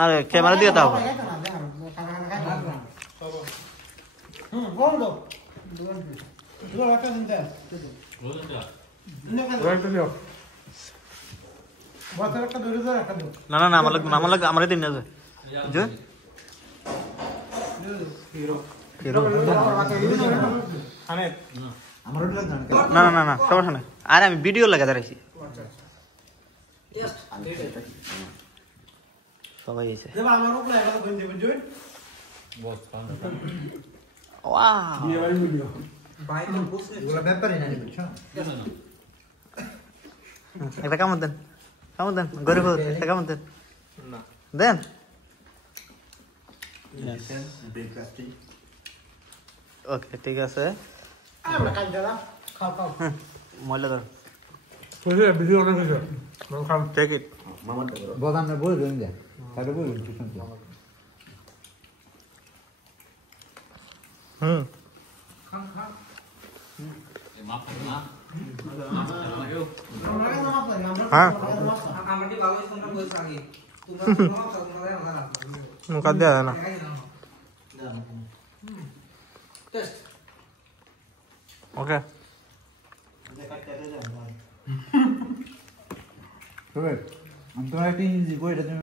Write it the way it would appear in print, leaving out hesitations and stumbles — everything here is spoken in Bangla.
আরে ক্যামেরা দিয়ে দাও না না না আমার লাগে আমারে দিন না যে হিরো না না না না সমস্যা নাই আরে আমি ভিডিও লাগা দাঁড়াইছি সবাই এসে একটা কামড় দেন গরিব একটা কামড় দেন দেন ওকে ঠিক আছে ময়লা ধর ভিডিও অনেক কিছু টেক ইট বাদাম না বলে দেন তাহলে বলুন হ্যাঁ মুখ দেওয়া না ওকে আমি তোমার একটা ইংরেজি বইটা